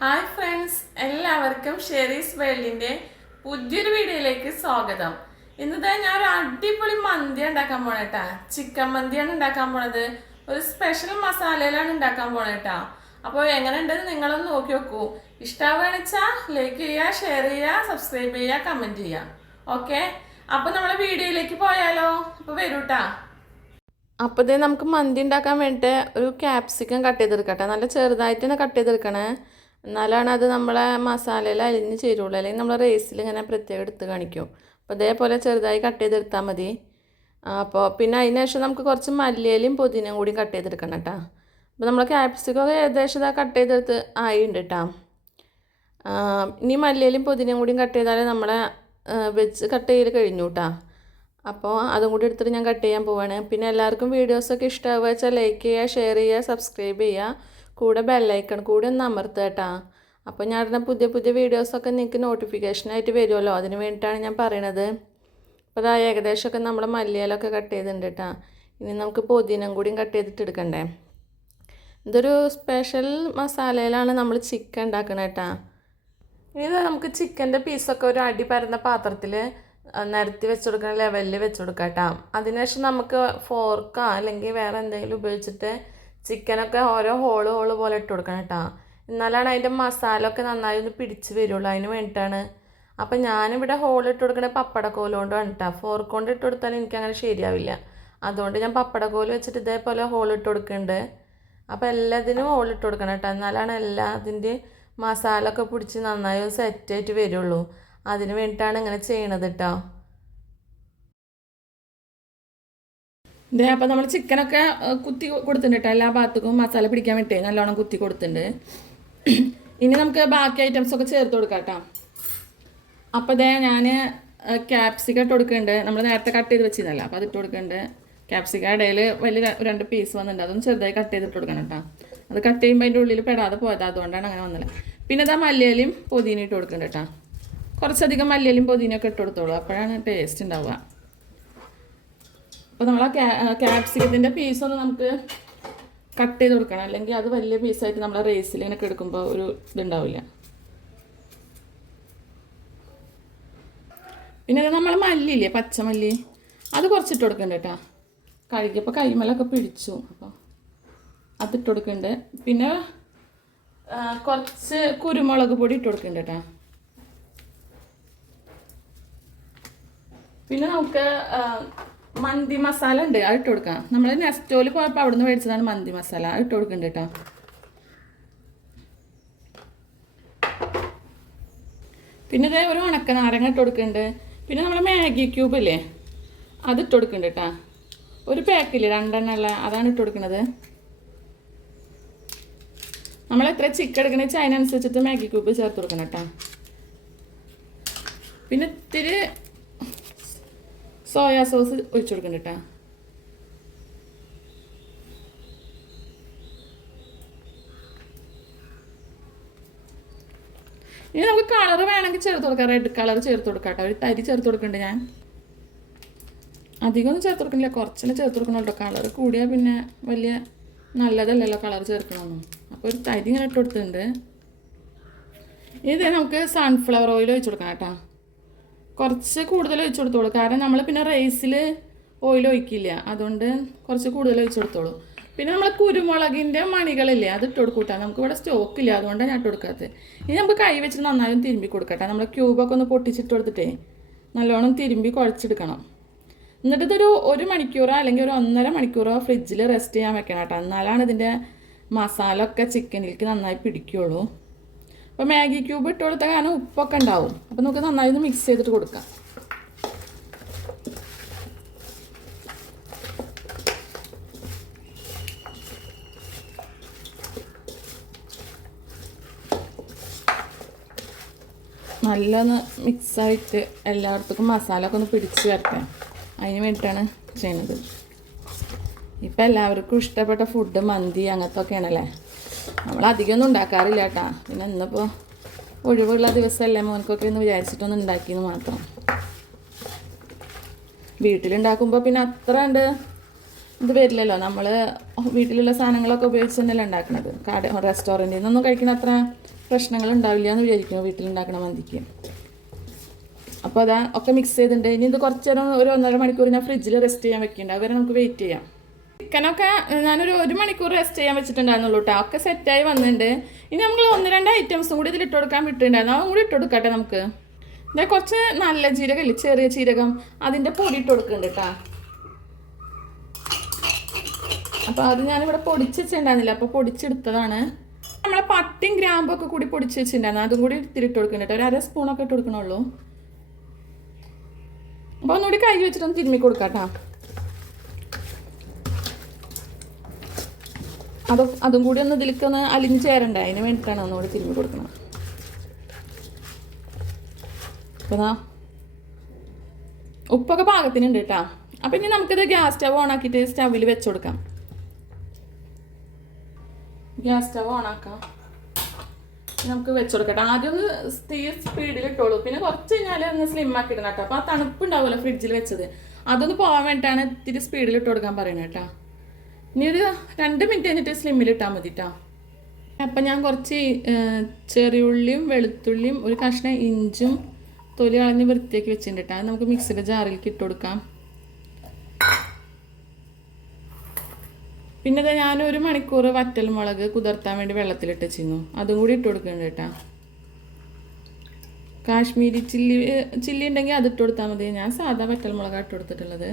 Hi friends എല്ലാവർക്കും Sheree's വേൾഡിന്റെ പുതിയൊരു വീഡിയോയിലേക്ക് സ്വാഗതം. ഇന്നത്തെ ഞാൻ ഒരു അടിപൊളി മന്തി ഉണ്ടാക്കാൻ പോണേട്ടാ ചിക്കൻ മന്തിയാണ് ഉണ്ടാക്കാൻ പോണത്. ഒരു സ്പെഷ്യൽ മസാലയിലാണ് ഉണ്ടാക്കാൻ പോണേട്ടാ അപ്പോൾ എങ്ങനെയുണ്ടെന്ന് നിങ്ങളൊന്ന് നോക്കി നോക്കൂ. ഇഷ്ടമാവുകയാണെന്ന് ലൈക്ക് ചെയ്യുക ഷെയർ ചെയ്യുക സബ്സ്ക്രൈബ് ചെയ്യുക കമന്റ് ചെയ്യുക ഓക്കെ അപ്പോൾ നമ്മളെ വീഡിയോയിലേക്ക് പോയാലോ? അപ്പോൾ വരൂട്ടാ അപ്പോൾ ഇതേ നമുക്ക് മന്തി ഉണ്ടാക്കാൻ വേണ്ടിയിട്ട് ഒരു ക്യാപ്സിക്കം കട്ട് ചെയ്തെടുക്കട്ടെ നല്ല ചെറുതായിട്ട് തന്നെ കട്ട് ചെയ്തെടുക്കണേ. എന്നാലാണ് അത് നമ്മളെ മസാലയിൽ അലിഞ്ഞ് ചേരുള്ളൂ. അല്ലെങ്കിൽ നമ്മൾ റൈസിൽ ഇങ്ങനെ പ്രത്യേകം എടുത്ത് കാണിക്കും. അപ്പോൾ ഇതേപോലെ ചെറുതായി കട്ട് ചെയ്തെടുത്താൽ മതി. അപ്പോൾ പിന്നെ അതിന് ശേഷം നമുക്ക് കുറച്ച് മല്ലിയിലും പുതിനയും കൂടി കട്ട് ചെയ്തെടുക്കണം കേട്ടോ. അപ്പോൾ നമ്മൾ ക്യാപ്സിക്കം ഏകദേശം ഇതാ കട്ട് ചെയ്തെടുത്ത് ഉണ്ട് കേട്ടോ ഇനി മല്ലിയിലും പുതിനയും കൂടിയും കട്ട് ചെയ്താൽ നമ്മളെ വെച്ച് കട്ട് ചെയ്ത് കഴിഞ്ഞു കേട്ടോ അപ്പോൾ അതും കൂടി എടുത്തിട്ട് ഞാൻ കട്ട് ചെയ്യാൻ പോവാണ്. പിന്നെ എല്ലാവർക്കും വീഡിയോസൊക്കെ ഇഷ്ടമാവുക വെച്ചാൽ ലൈക്ക് ചെയ്യുക ഷെയർ ചെയ്യുക സബ്സ്ക്രൈബ് ചെയ്യുക. കൂടെ ബെല്ലൈക്കൺ കൂടെ ഒന്ന് അമർത്തുക അപ്പോൾ ഞാൻ ഇടുന്ന പുതിയ പുതിയ വീഡിയോസൊക്കെ നിങ്ങൾക്ക് നോട്ടിഫിക്കേഷനായിട്ട് വരുമല്ലോ. അതിന് വേണ്ടിയിട്ടാണ് ഞാൻ പറയണത്. അപ്പോൾ അതാ ഏകദേശമൊക്കെ നമ്മൾ മല്ലിയിലൊക്കെ കട്ട് ചെയ്തിട്ടുണ്ട് കേട്ടോ. ഇനി നമുക്ക് പുതിനം കൂടിയും കട്ട് ചെയ്തിട്ട് എടുക്കണ്ടേ. ഇതൊരു സ്പെഷ്യൽ മസാലയിലാണ് നമ്മൾ ചിക്കൻ ഉണ്ടാക്കണത് കേട്ടോ. ഇത് നമുക്ക് ചിക്കന്റെ പീസൊക്കെ ഒരു അടി പരന്ന പാത്രത്തിൽ നിരത്തി വെച്ച് കൊടുക്കണ ലെവലിൽ വെച്ച് കൊടുക്കാം കേട്ടോ. അതിനുശേഷം നമുക്ക് ഫോർക്കോ അല്ലെങ്കിൽ വേറെ എന്തെങ്കിലും ഉപയോഗിച്ചിട്ട് ചിക്കനൊക്കെ ഓരോ ഹോൾ ഹോൾ പോലെ ഇട്ട് കൊടുക്കണം കേട്ടോ എന്നാലാണ് അതിന്റെ മസാല ഒക്കെ നന്നായി ഒന്ന് പിടിച്ച് വരുള്ളൂ. അതിന് വേണ്ടിയിട്ടാണ്. അപ്പം ഞാനിവിടെ ഹോൾ ഇട്ട് കൊടുക്കണത് പപ്പടക്കോൽ കൊണ്ട് കേട്ടോ ഫോർക്ക് കൊണ്ട് ഇട്ട് കൊടുത്താൽ എനിക്കങ്ങനെ ശരിയാവില്ല. അതുകൊണ്ട് ഞാൻ പപ്പടക്കോൽ വെച്ചിട്ട് ഇതേപോലെ ഹോൾ ഇട്ട് കൊടുക്കുന്നുണ്ട് അപ്പോൾ എല്ലാത്തിനും ഹോൾ ഇട്ട് കൊടുക്കണം കേട്ടോ എന്നാലാണ് എല്ലാത്തിന്റെ മസാല ഒക്കെ പിടിച്ച് നന്നായി സെറ്റായിട്ട് വരുള്ളൂ. അതിന് വേണ്ടിയിട്ടാണ് ഇങ്ങനെ ചെയ്യണത് കേട്ടോ ഇതേ അപ്പോൾ നമ്മൾ ചിക്കനൊക്കെ കുത്തി കൊടുത്തിട്ടുണ്ട് കേട്ടോ. എല്ലാ ഭാഗത്തേക്കും മസാല പിടിക്കാൻ വേണ്ടി നല്ലോണം കുത്തി കൊടുത്തിട്ടുണ്ട്. ഇനി നമുക്ക് ബാക്കി ഐറ്റംസ് ഒക്കെ ചേർത്ത് കൊടുക്കാം കേട്ടോ. അപ്പോൾ ഇതേ ഞാൻ ക്യാപ്സിക്കം ഇട്ട് കൊടുക്കുന്നുണ്ട്. നമ്മൾ നേരത്തെ കട്ട് ചെയ്ത് വെച്ചിരുന്നല്ലോ അപ്പോൾ അത് ഇട്ട് കൊടുക്കുന്നുണ്ട് ക്യാപ്സിക്ക ഇടയിൽ വലിയ രണ്ട് പീസ് വന്നിട്ടുണ്ട്. അതൊന്നും ചെറുതായി കട്ട് ചെയ്തിട്ട് കൊടുക്കണം കേട്ടോ. അത് കട്ട് ചെയ്യുമ്പോൾ അതിന്റെ ഉള്ളിൽ പെടാതെ പോയത് അതുകൊണ്ടാണ് അങ്ങനെ വന്നത്. പിന്നെ ഇതാ മല്ലിയലും പൊതിനും ഇട്ട് കൊടുക്കുന്നുണ്ട് കേട്ടോ. കുറച്ചധികം മല്ലിയിലും പൊതിനൊക്കെ ഇട്ട് കൊടുത്തോളൂ. അപ്പോഴാണ് ടേസ്റ്റ് ഉണ്ടാവുക. അപ്പോൾ നമ്മൾ ആ ക്യാ ക്യാപ്സിക്കത്തിന്റെ പീസൊന്ന് നമുക്ക് കട്ട് ചെയ്ത് കൊടുക്കണം. അല്ലെങ്കിൽ അത് വലിയ പീസായിട്ട് നമ്മൾ റേസിൽ ഇങ്ങനെ എടുക്കുമ്പോൾ ഒരു ഇതുണ്ടാവില്ല. പിന്നെ നമ്മൾ മല്ലിയില്ലേ പച്ചമല്ലി അത് കുറച്ചിട്ട് കൊടുക്കണ്ട കേട്ടോ. കഴുകിയപ്പോൾ കൈമലൊക്കെ പിടിച്ചു. അപ്പോൾ അതിട്ട് കൊടുക്കണ്ട്. പിന്നെ കുറച്ച് കുരുമുളക് പൊടി ഇട്ട് കൊടുക്കണ്ടേ കേട്ടോ. പിന്നെ നമുക്ക് മന്തി മസാല ഉണ്ട് അത് ഇട്ട് കൊടുക്കാം നമ്മൾ നെസ്റ്റോയിൽ പോയപ്പോൾ അവിടുന്ന് മേടിച്ചതാണ് മന്തി മസാല അത് ഇട്ട് കൊടുക്കുന്നുണ്ട് കേട്ടോ പിന്നെ ഇതേ ഒരു ഉണക്ക നാരങ്ങ ഇട്ട് കൊടുക്കുന്നുണ്ട് പിന്നെ നമ്മൾ മാഗി ക്യൂബ് അല്ലേ അത് ഇട്ട് കൊടുക്കുന്നുണ്ട് കേട്ടോ ഒരു പാക്കില്ലേ രണ്ടെണ്ണം അതാണ് ഇട്ട് കൊടുക്കുന്നത് നമ്മൾ എത്ര ചിക്കൻ എടുക്കണ വെച്ചാൽ അതിനനുസരിച്ചിട്ട് മാഗി ക്യൂബ് ചേർത്ത് കൊടുക്കണം കേട്ടോ പിന്നെ ഇത്തിരി സോയാ സോസ് ഒഴിച്ചു കൊടുക്കണം കേട്ടോ. ഇനി നമുക്ക് കളർ വേണമെങ്കിൽ ചേർത്ത് കൊടുക്കാം. റെഡ് കളർ ചേർത്ത് കൊടുക്കാം കേട്ടോ. ഒരു തരി ചേർത്ത് കൊടുക്കുന്നുണ്ട് ഞാൻ. അധികമൊന്നും ചേർത്ത് കൊടുക്കണില്ല. കുറച്ചല്ലേ ചേർത്ത് കൊടുക്കണം കേട്ടോ കളർ കൂടിയാൽ പിന്നെ വലിയ നല്ലതല്ലല്ലോ കളർ ചേർക്കണമെന്നും അപ്പോൾ ഒരു തരി ഇങ്ങനെ ഇട്ട് കൊടുത്തിട്ടുണ്ട്. ഇത് നമുക്ക് സൺഫ്ലവർ ഓയിൽ ഒഴിച്ചു കൊടുക്കാം കേട്ടോ. കുറച്ച് കൂടുതൽ ഒഴിച്ചു കൊടുത്തോളൂ. കാരണം നമ്മൾ പിന്നെ റൈസിൽ ഓയിൽ ഒഴിക്കില്ല. അതുകൊണ്ട് കുറച്ച് കൂടുതൽ ഒഴിച്ചു കൊടുത്തോളൂ. പിന്നെ നമ്മൾ കുരുമുളകിന്റെ മണികളില്ലേ അത് ഇട്ട് കൊടുക്കൂട്ടാ. നമുക്ക് ഇവിടെ സ്റ്റോക്ക് ഇല്ല. അതുകൊണ്ടാണ് ഞാൻ ഇട്ട് കൊടുക്കാത്തത് ഇനി നമുക്ക് കൈ വെച്ച് നന്നായും തിരുമ്പി കൊടുക്കട്ടെ. നമ്മൾ ക്യൂബൊക്കെ ഒന്ന് പൊട്ടിച്ചിട്ട് കൊടുത്തിട്ടേ നല്ലോണം തിരുമ്പി കുഴച്ചെടുക്കണം. എന്നിട്ട് ഇതൊരു ഒരു മണിക്കൂറോ അല്ലെങ്കിൽ ഒരു ഒന്നര മണിക്കൂറോ ഫ്രിഡ്ജിൽ റെസ്റ്റ് ചെയ്യാൻ വെക്കണം കേട്ടോ. എന്നാലാണ് ഇതിന്റെ മസാല ഒക്കെ ചിക്കനിലേക്ക് നന്നായി പിടിക്കുകയുള്ളൂ അപ്പോൾ മാഗി ക്യൂബ് ഇട്ട് കൊടുത്ത കാരണം ഉപ്പൊക്കെ ഉണ്ടാവും. അപ്പോൾ നമുക്ക് നന്നായി ഒന്ന് മിക്സ് ചെയ്തിട്ട് കൊടുക്കാം. നല്ലൊന്ന് മിക്സായിട്ട് എല്ലായിടത്തേക്കും മസാല ഒക്കെ ഒന്ന് പിടിച്ച് വരട്ടെ. അതിന് വേണ്ടിയിട്ടാണ് ചെയ്യുന്നത്. ഇപ്പം എല്ലാവർക്കും ഇഷ്ടപ്പെട്ട ഫുഡ് മന്തി അങ്ങനത്തെ ഒക്കെയാണല്ലേ നമ്മൾ അധികമൊന്നും ഉണ്ടാക്കാറില്ല കേട്ടാ. പിന്നെ ഇന്നിപ്പോൾ ഒഴിവുള്ള ദിവസമല്ലേ മോനക്കൊക്കെ ഒന്ന് വിചാരിച്ചിട്ടൊന്ന് ഉണ്ടാക്കിയെന്ന് മാത്രം. വീട്ടിലുണ്ടാക്കുമ്പോൾ പിന്നെ അത്ര ഉണ്ട് ഇത് വരില്ലല്ലോ. നമ്മൾ വീട്ടിലുള്ള സാധനങ്ങളൊക്കെ ഉപയോഗിച്ച് തന്നെയല്ലേ ഉണ്ടാക്കുന്നത് കട റെസ്റ്റോറന്റിൽ നിന്നൊന്നും കഴിക്കുന്ന അത്ര പ്രശ്നങ്ങൾ ഉണ്ടാവില്ല എന്ന് വിചാരിക്കുന്നു വീട്ടിലുണ്ടാക്കണ മന്തിക്ക്. അപ്പോൾ അതാ ഒക്കെ മിക്സ് ചെയ്തിട്ടുണ്ട്. ഇനി ഇത് കുറച്ച് നേരം ഒരു ഒന്നര മണിക്കൂർ ഞാൻ ഫ്രിഡ്ജിൽ റെസ്റ്റ് ചെയ്യാൻ വെക്കുന്നുണ്ട് അതുവരെ നമുക്ക് വെയിറ്റ് ചെയ്യാം. ചിക്കനൊക്കെ ഞാനൊരു ഒരു മണിക്കൂർ റെസ്റ്റ് ചെയ്യാൻ വെച്ചിട്ടുണ്ടായിരുന്നുള്ളൂ കേട്ടോ ഒക്കെ സെറ്റായി വന്നിട്ടുണ്ട് ഇനി നമ്മൾ ഒന്ന് രണ്ട് ഐറ്റംസും കൂടി ഇതിൽ ഇട്ട് കൊടുക്കാൻ വിട്ടിട്ടുണ്ടായിരുന്നു. അതും കൂടി ഇട്ട് കൊടുക്കട്ടെ നമുക്ക്. ഇതേ കുറച്ച് നല്ല ജീരകം ഇല്ലേ? ചെറിയ ജീരകം. അതിന്റെ പൊടി ഇട്ട് കൊടുക്കുന്നുണ്ട് കേട്ടോ അപ്പോൾ അത് ഞാനിവിടെ പൊടിച്ച് വെച്ചിട്ടുണ്ടായിരുന്നില്ല. അപ്പോൾ പൊടിച്ചെടുത്തതാണ്. നമ്മളെ പട്ടിയും ഗ്രാമ്പും ഒക്കെ കൂടി പൊടിച്ച് വെച്ചിട്ടുണ്ടായിരുന്നു. അതും കൂടി ഇത്തിരി ഇട്ട് കൊടുക്കുന്നുണ്ട് ഒരു അര സ്പൂണൊക്കെ ഇട്ട് കൊടുക്കണുള്ളൂ. അപ്പോൾ ഒന്നുകൂടി കൈ വെച്ചിട്ടൊന്ന് തിരുമ്മി കൊടുക്കാം കേട്ടോ അത് അതും കൂടി ഒന്ന് ഇതിലേക്ക് ഒന്ന് അലിഞ്ഞ് ചേരണ്ടേ? അതിന് വേണ്ടിയിട്ടാണ് ഒന്നുകൂടി തിരുമ്മി കൊടുക്കണം അപ്പോൾ ഉപ്പൊക്കെ പാകത്തിനുണ്ട് കേട്ടോ. അപ്പം ഇനി നമുക്കിത് ഗ്യാസ് സ്റ്റവ് ഓൺ ആക്കിയിട്ട് സ്റ്റവിൽ വെച്ച് കൊടുക്കാം. ഗ്യാസ് സ്റ്റവ് ഓൺ ആക്കാം. നമുക്ക് വെച്ച് ആദ്യം ഒന്ന് തീ സ്പീഡിൽ ഇട്ടോളൂ. പിന്നെ കുറച്ച് കഴിഞ്ഞാൽ ഒന്ന് സ്ലിം ആക്കി ഇടണം കേട്ടോ. ആ തണുപ്പ് ഉണ്ടാവുമല്ലോ ഫ്രിഡ്ജിൽ വെച്ചത്. അതൊന്ന് പോകാൻ വേണ്ടിയിട്ടാണ് ഇത്തിരി സ്പീഡിൽ ഇട്ട് കൊടുക്കാൻ പറയുന്നത് കേട്ടോ. ഇനി ഒരു രണ്ട് മിനിറ്റ് കഴിഞ്ഞിട്ട് സ്ലിമ്മിൽ ഇട്ടാൽ മതി കേട്ടോ അപ്പം ഞാൻ കുറച്ച് ചെറിയുള്ളിയും വെളുത്തുള്ളിയും ഒരു കഷ്ണം ഇഞ്ചും തൊലി കളഞ്ഞ് വൃത്തിയാക്കി വെച്ചിട്ടുണ്ട് കേട്ടോ നമുക്ക് മിക്സിയുടെ ജാറിലേക്ക് ഇട്ട് കൊടുക്കാം. പിന്നെ ഇത് ഞാൻ ഒരു മണിക്കൂർ വറ്റൽ മുളക് കുതിർത്താൻ വേണ്ടി വെള്ളത്തിലിട്ട് വെച്ചിരുന്നു അതും കൂടി ഇട്ട് കൊടുക്കുന്നുണ്ട് കേട്ടോ കാശ്മീരി ചില്ലി ചില്ലി ഉണ്ടെങ്കിൽ അത് ഇട്ട് കൊടുത്താൽ മതി. ഞാൻ സാധാ വറ്റൽ മുളകാണ് ഇട്ട് കൊടുത്തിട്ടുള്ളത്.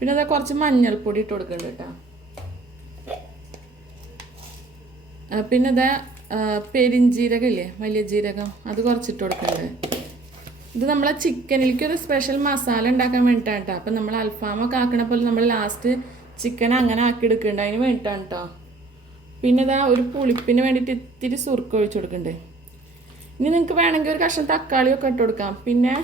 പിന്നെ അതാ കുറച്ച് മഞ്ഞൾപ്പൊടി ഇട്ട് കൊടുക്കുന്നുണ്ട് കേട്ടോ. പിന്നെ അതാ പെരിഞ്ചീരകം ഇല്ലേ? വലിയ ജീരകം. അത് കുറച്ചിട്ട് കൊടുക്കുന്നുണ്ട് ഇത് നമ്മളെ ചിക്കനിലേക്ക് ഒരു സ്പെഷ്യൽ മസാല ഉണ്ടാക്കാൻ വേണ്ടിയിട്ടാണ് കേട്ടോ. അപ്പം നമ്മൾ അൽഫാമൊക്കെ ആക്കണ പോലെ നമ്മൾ ലാസ്റ്റ് ചിക്കൻ അങ്ങനെ ആക്കി എടുക്കുന്നുണ്ട് അതിന് വേണ്ടിയിട്ടാണ് കേട്ടോ. പിന്നെ ഇതാ ഒരു പുളിപ്പിന് വേണ്ടിയിട്ട് ഇത്തിരി സുർക്ക ഒഴിച്ച് കൊടുക്കുന്നുണ്ട് ഇനി നിങ്ങൾക്ക് വേണമെങ്കിൽ ഒരു കഷ്ണം തക്കാളിയൊക്കെ ഇട്ട് കൊടുക്കാം. പിന്നെ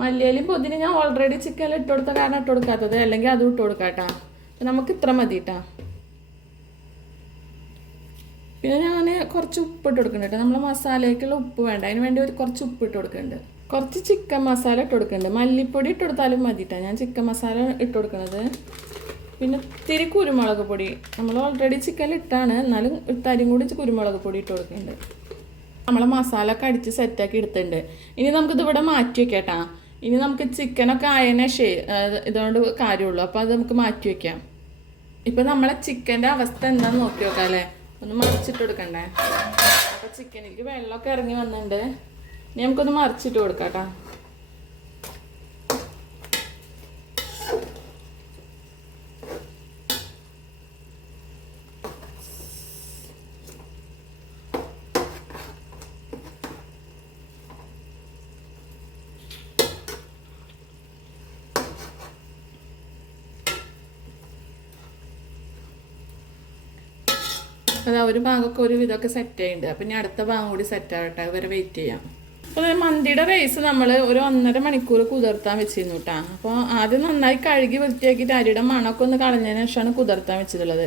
മല്ലിയിലും പൊതിന് ഞാൻ ഓൾറെഡി ചിക്കനിൽ ഇട്ട് കൊടുത്ത കാരണം ഇട്ട് കൊടുക്കാത്തത് അല്ലെങ്കിൽ അതും ഇട്ട് കൊടുക്കാം കേട്ടോ നമുക്ക് ഇത്ര മതി കേട്ടോ പിന്നെ ഞാൻ കുറച്ച് ഉപ്പ് ഇട്ട് കൊടുക്കുന്നുണ്ട് കേട്ടോ. നമ്മളെ മസാലയ്ക്കുള്ള ഉപ്പ് വേണ്ട. അതിന് വേണ്ടി ഒരു കുറച്ച് ഉപ്പ് ഇട്ട് കൊടുക്കുന്നുണ്ട് കുറച്ച് ചിക്കൻ മസാല ഇട്ട് കൊടുക്കുന്നുണ്ട് മല്ലിപ്പൊടി ഇട്ട് കൊടുത്താലും മതി കേട്ടോ ഞാൻ ചിക്കൻ മസാല ഇട്ട് കൊടുക്കുന്നത് പിന്നെ ഇത്തിരി കുരുമുളക് പൊടി. നമ്മൾ ഓൾറെഡി ചിക്കനിൽ ഇട്ടാണ്. എന്നാലും ഇട്ടാരും കൂടി കുരുമുളക് പൊടി ഇട്ട് കൊടുക്കുന്നുണ്ട് നമ്മളെ മസാല ഒക്കെ അടിച്ച് സെറ്റാക്കി എടുത്തിട്ടുണ്ട്. ഇനി നമുക്കിത് ഇവിടെ മാറ്റി വെക്കേട്ടാ ഇനി നമുക്ക് ചിക്കനൊക്കെ ആയതിനെ ഷേ ഇതുകൊണ്ട് കാര്യമുള്ളൂ. അപ്പോൾ അത് നമുക്ക് മാറ്റി വെക്കാം. ഇപ്പം നമ്മളെ ചിക്കന്റെ അവസ്ഥ എന്താണെന്ന് നോക്കി നോക്കാം അല്ലേ? ഒന്ന് മറിച്ചിട്ട് കൊടുക്കണ്ടേ? അപ്പോൾ ചിക്കനിലേക്ക് വെള്ളമൊക്കെ ഇറങ്ങി വന്നിട്ടുണ്ട്. ഇനി നമുക്കൊന്ന് മറിച്ചിട്ട് കൊടുക്കാം കേട്ടോ. അതാ ഒരു ഭാഗമൊക്കെ ഒരു വിധമൊക്കെ സെറ്റ് ആയിട്ടുണ്ട് അപ്പം ഇനി അടുത്ത ഭാഗം കൂടി സെറ്റ് ആവട്ടെ. വരെ വെയിറ്റ് ചെയ്യാം. അപ്പോൾ മന്തിയുടെ റൈസ് നമ്മൾ ഒരു ഒന്നര മണിക്കൂർ കുതിർത്താൻ വെച്ചിരുന്നു കേട്ടോ അപ്പോൾ ആദ്യം നന്നായി കഴുകി വൃത്തിയാക്കിയിട്ട് അരിയുടെ മണമൊക്കെ ഒന്ന് കളഞ്ഞതിന് ശേഷമാണ് കുതിർത്താൻ വെച്ചിട്ടുള്ളത്.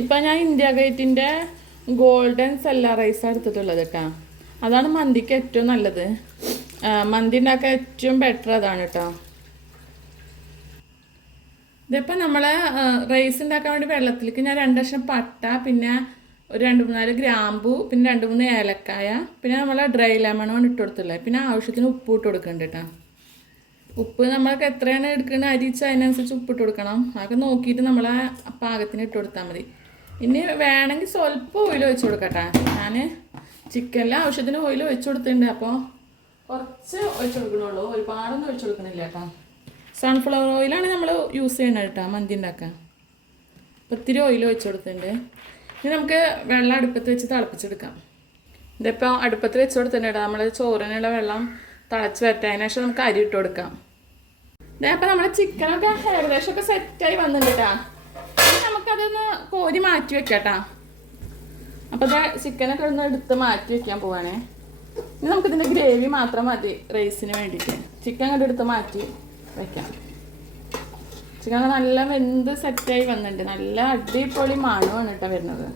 ഇപ്പം ഞാൻ ഇന്ത്യ ഗേറ്റിന്റെ ഗോൾഡൻ സെല്ല റൈസ് എടുത്തിട്ടുള്ളത് കേട്ടോ അതാണ് മന്തിക്ക് ഏറ്റവും നല്ലത്. മന്തി ഉണ്ടാക്കാൻ ഏറ്റവും ബെറ്റർ അതാണ് കേട്ടോ ഇതിപ്പോൾ നമ്മൾ റൈസ് ഉണ്ടാക്കാൻ വേണ്ടി വെള്ളത്തിലേക്ക് ഞാൻ രണ്ട് ലക്ഷം പട്ട പിന്നെ ഒരു രണ്ട് മൂന്നാൽ ഗ്രാമ്പു പിന്നെ രണ്ട് മൂന്ന് ഏലക്കായ പിന്നെ നമ്മൾ ഡ്രൈ ലെമണാണ് ഇട്ട് കൊടുത്തുള്ളത് പിന്നെ ആവശ്യത്തിന് ഉപ്പ് ഇട്ട് കൊടുക്കുന്നുണ്ട് കേട്ടോ ഉപ്പ് നമ്മൾക്ക് എത്രയാണ് എടുക്കുന്നത് അരിച്ച് അതിനനുസരിച്ച് ഉപ്പ് ഇട്ട് കൊടുക്കണം. അതൊക്കെ നോക്കിയിട്ട് നമ്മൾ പാകത്തിന് ഇട്ട് കൊടുത്താൽ മതി. ഇനി വേണമെങ്കിൽ സ്വല്പം ഓയിൽ ഒഴിച്ച് കൊടുക്കട്ടെ. ഞാൻ ചിക്കനിൽ ആവശ്യത്തിന് ഓയിൽ ഒഴിച്ച് കൊടുത്തിട്ടുണ്ട്. അപ്പോൾ കുറച്ച് ഒഴിച്ച് കൊടുക്കണുള്ളൂ. ഒരുപാടൊന്നും ഒഴിച്ച് കൊടുക്കണില്ല കേട്ടോ സൺഫ്ലവർ ഓയിലാണ് നമ്മൾ യൂസ് ചെയ്യണത് കേട്ടോ മന്തി ഉണ്ടാക്കാൻ. ഒത്തിരി ഓയിൽ ഒഴിച്ച് കൊടുത്തിട്ടുണ്ട്. ഇനി നമുക്ക് വെള്ളം അടുപ്പത്ത് വെച്ച് തിളപ്പിച്ചെടുക്കാം. ഇതിപ്പോൾ അടുപ്പത്ത് വെച്ച് കൊടുത്തിട്ടുണ്ട് നമ്മൾ ചോറിനുള്ള വെള്ളം തിളച്ച് വരട്ടതിന് ശേഷം നമുക്ക് അരി ഇട്ട് കൊടുക്കാം. ഇതേപ്പോൾ നമ്മുടെ ചിക്കനൊക്കെ ഏകദേശം ഒക്കെ സെറ്റായി വന്നിട്ടുണ്ട് നമുക്കതൊന്ന് കോരി മാറ്റി വെക്കാം അപ്പോൾ ഇത് ചിക്കനൊക്കെ ഒന്ന് എടുത്ത് മാറ്റി വെക്കാൻ പോവാണേ. ഇനി നമുക്കിതിന്റെ ഗ്രേവി മാത്രം മതി റൈസിന് വേണ്ടിയിട്ട്. ചിക്കൻ കണ്ടെടുത്ത് മാറ്റി വെക്കാം. ചിക്കൻ നല്ല വെന്ത് സെറ്റായി വന്നിട്ടുണ്ട്. നല്ല അടിപൊളി മണമാണ് കേട്ടോ വരുന്നത്.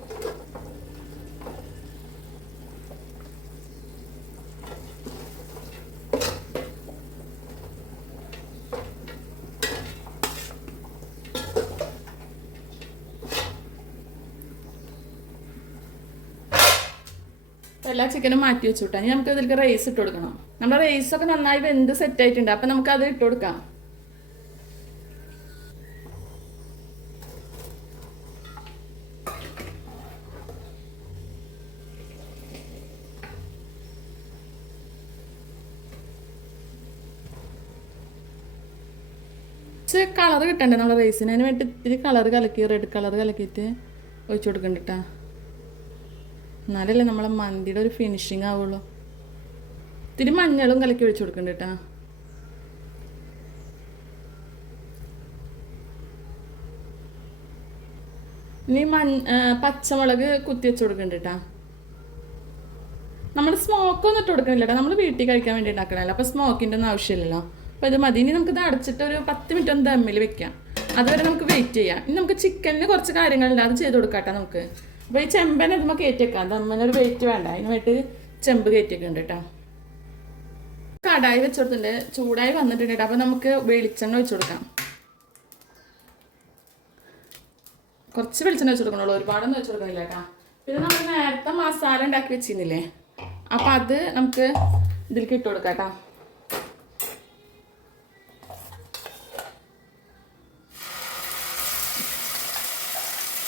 എല്ലാ ചിക്കനും മാറ്റി വെച്ചു വിട്ടാൽ ഇനി നമുക്ക് ഇതിലേക്ക് റൈസ് ഇട്ട് കൊടുക്കണം. നമ്മുടെ റൈസൊക്കെ നന്നായി വെന്ത് സെറ്റായിട്ടുണ്ട് അപ്പം നമുക്ക് അത് ഇട്ട് കൊടുക്കാം. കളർ കിട്ടണ്ടേ നമ്മൾ റൈസിന് അതിന് വേണ്ടി ഇത്തിരി കളർ കലക്കി റെഡ് കളർ കലക്കിയിട്ട് ഒഴിച്ചു കൊടുക്കണ്ടിട്ടാ എന്നാലല്ലേ നമ്മളെ മന്തിയുടെ ഒരു ഫിനിഷിങ് ആവുള്ളൂ. ഇത്തിരി മഞ്ഞളും കലക്കി ഒഴിച്ചു കൊടുക്കണ്ടിട്ടാ ഇനി മഞ്ഞ പച്ചമുളക് കുത്തി വെച്ച് കൊടുക്കണ്ടിട്ടാ നമ്മൾ സ്മോക്കൊന്നും ഇട്ട് കൊടുക്കണില്ല നമ്മൾ വീട്ടിൽ കഴിക്കാൻ വേണ്ടി ഉണ്ടാക്കണല്ലോ അപ്പോൾ സ്മോക്കിന്റെ ഒന്നും ആവശ്യമില്ലല്ലോ. അപ്പോൾ ഇത് മതി. ഇനി നമുക്ക് ഇത് അടച്ചിട്ട് ഒരു പത്ത് മിനിറ്റ് ഒന്ന് ദമ്മിൽ വെക്കാം. അതുവരെ നമുക്ക് വെയിറ്റ് ചെയ്യാം. ഇനി നമുക്ക് ചിക്കനിന് കുറച്ച് കാര്യങ്ങളുണ്ട്. അത് ചെയ്ത് കൊടുക്കാട്ടെ നമുക്ക്. അപ്പോൾ ഈ ചെമ്പനെ നമുക്ക് കയറ്റി വെക്കാം. ദമ്മനൊരു വെയിറ്റ് വേണ്ട. അതിന് വേണ്ടി ചെമ്പ് കയറ്റി വെക്കുന്നുണ്ട് കേട്ടോ. കടായി വെച്ച് കൊടുത്തിട്ടുണ്ട്. ചൂടായി വന്നിട്ടുണ്ട് കേട്ടോ. അപ്പോൾ നമുക്ക് വെളിച്ചെണ്ണ വെച്ച് കൊടുക്കാം. കുറച്ച് വെളിച്ചെണ്ണ വെച്ച് കൊടുക്കണുള്ളൂ. ഒരുപാടൊന്നും വെച്ച് കൊടുക്കണില്ല കേട്ടോ. പിന്നെ നമ്മൾ നേരത്തെ മസാല ഉണ്ടാക്കി വെച്ചിരുന്നില്ലേ? അപ്പം അത് നമുക്ക് ഇതിലേക്ക് ഇട്ട് കൊടുക്കാം കേട്ടോ.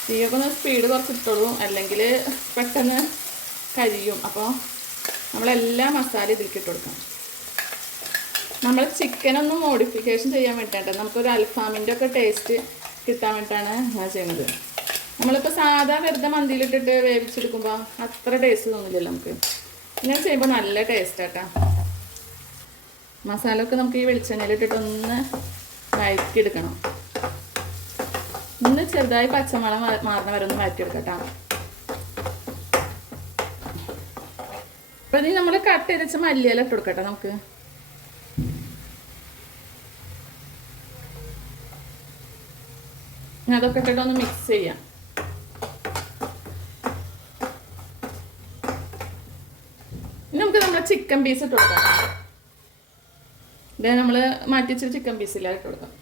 തീയൊക്കെ ഒന്ന് സ്പീഡ് കുറച്ച് ഇട്ടോളൂ അല്ലെങ്കിൽ പെട്ടെന്ന് കരിയും. അപ്പോൾ നമ്മളെല്ലാ മസാല ഇതിലേക്ക് ഇട്ട് കൊടുക്കണം നമ്മൾ ചിക്കനൊന്നും മോഡിഫിക്കേഷൻ ചെയ്യാൻ വേണ്ടിയിട്ടാണ് നമുക്കൊരു അൽഫാമിന്റെ ഒക്കെ ടേസ്റ്റ് കിട്ടാൻ വേണ്ടിയിട്ടാണ് ഞാൻ ചെയ്യുന്നത്. നമ്മളിപ്പോൾ സാധാ വെറുതെ മന്തിയിലിട്ടിട്ട് വേവിച്ചെടുക്കുമ്പോൾ അത്ര ടേസ്റ്റ് തോന്നില്ലല്ലോ നമുക്ക്. ഇങ്ങനെ ചെയ്യുമ്പോൾ നല്ല ടേസ്റ്റ് ആട്ടാ. മസാല ഒക്കെ നമുക്ക് ഈ വെളിച്ചെണ്ണയിലിട്ടിട്ടൊന്ന് വഴറ്റിയെടുക്കണം ഒന്ന് ചെറുതായി പച്ചമണം മാ- മാറുന്ന വരെ ഒന്ന് വഴറ്റിയെടുക്കട്ടോ അപ്പോൾ ഇനി നമ്മൾ കട്ട് ചെയ്ത് വെച്ച മല്ലിയില ഇട്ട് കൊടുക്കട്ടെ നമുക്ക്. അതൊക്കെ ഇട്ടിട്ട് ഒന്ന് മിക്സ് ചെയ്യാം. നമുക്ക് നമ്മുടെ ചിക്കൻ പീസ് ഇട്ട് കൊടുക്കാം. ഇതേ നമ്മൾ മാറ്റി വെച്ച ചിക്കൻ പീസില്ല ഇട്ട് കൊടുക്കാം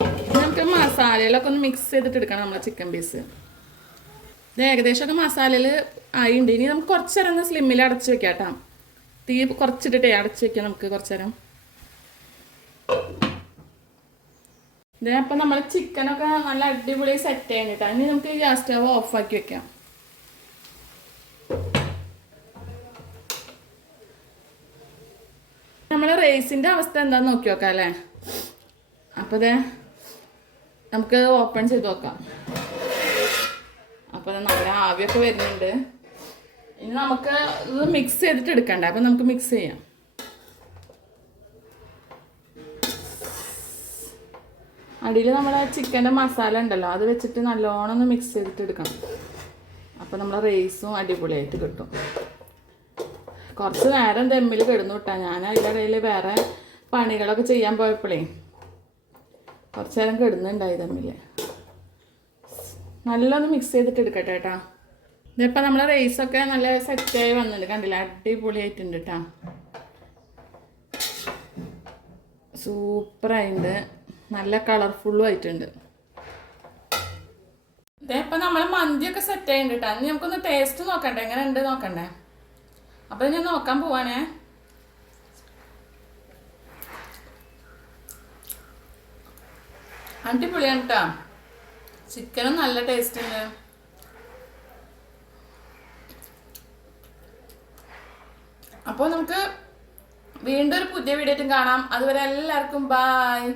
ഇനി നമുക്ക് മസാലയിലൊക്കെ ഒന്ന് മിക്സ് ചെയ്തിട്ട് എടുക്കണം നമ്മളെ ചിക്കൻ പീസ് ഇത് ഏകദേശമൊക്കെ മസാലയിൽ ആയിണ്ട്. ഇനി നമുക്ക് കുറച്ച് നേരം ഒന്ന് സ്ലിമ്മിൽ അടച്ച് വെക്കാം കേട്ടോ. തീ കുറച്ചിട്ടിട്ടേ അടച്ച് വെക്കാം നമുക്ക് കുറച്ച് നേരം ഇതേ അപ്പം നമ്മൾ ചിക്കനൊക്കെ നല്ല അടിപൊളി സെറ്റ് ചെയ്യാൻ കേട്ടോ. ഇനി നമുക്ക് ഗ്യാസ് സ്റ്റവ് ഓഫാക്കി വെക്കാം. നമ്മൾ റേസിന്റെ അവസ്ഥ എന്താന്ന് നോക്കി നോക്കാം അല്ലേ? അപ്പോൾ അതെ നമുക്ക് ഓപ്പൺ ചെയ്ത് നോക്കാം. അപ്പോൾ നല്ല ആവിയൊക്കെ വരുന്നുണ്ട്. ഇനി നമുക്ക് ഇത് മിക്സ് ചെയ്തിട്ട് എടുക്കണ്ടേ? അപ്പം നമുക്ക് മിക്സ് ചെയ്യാം. അടിയിൽ നമ്മളെ ചിക്കന്റെ മസാല ഉണ്ടല്ലോ അത് വെച്ചിട്ട് നല്ലോണം ഒന്ന് മിക്സ് ചെയ്തിട്ട് എടുക്കണം. അപ്പോൾ നമ്മളെ റൈസും അടിപൊളിയായിട്ട് കിട്ടും. കുറച്ച് നേരം ദമ്മിൽ കിടന്നു വിട്ടാൽ ഞാൻ അതിന്റെ ഇടയിൽ വേറെ പണികളൊക്കെ ചെയ്യാൻ പോയപ്പോഴേ കുറച്ച് നേരം കിടുന്നുണ്ടായി തമ്മിൽ നല്ലൊന്ന് മിക്സ് ചെയ്തിട്ട് എടുക്കട്ടെ കേട്ടാ ഇതിപ്പോൾ നമ്മളെ റൈസൊക്കെ നല്ല സെറ്റായി വന്നിട്ടുണ്ട്. കണ്ടില്ല? അടിപൊളിയായിട്ടുണ്ട് കേട്ടാ സൂപ്പറായിട്ടുണ്ട് നല്ല കളർഫുള്ളും ആയിട്ടുണ്ട്. ഇതേപ്പം നമ്മൾ മന്തിയൊക്കെ സെറ്റ് ആയിട്ടുണ്ട് കേട്ടോ ഇനി നമുക്കൊന്ന് ടേസ്റ്റ് നോക്കണ്ടേ? എങ്ങനെ ഉണ്ട് നോക്കണ്ടേ? അപ്പം ഞാൻ നോക്കാൻ പോവാണേ. അടിപൊളിയാണ് കേട്ടോ ചിക്കനും നല്ല ടേസ്റ്റ് ഉണ്ട് അപ്പോൾ നമുക്ക് വീണ്ടും ഒരു പുതിയ വീഡിയോ കാണാം. അതുവരെ എല്ലാവർക്കും ബായ്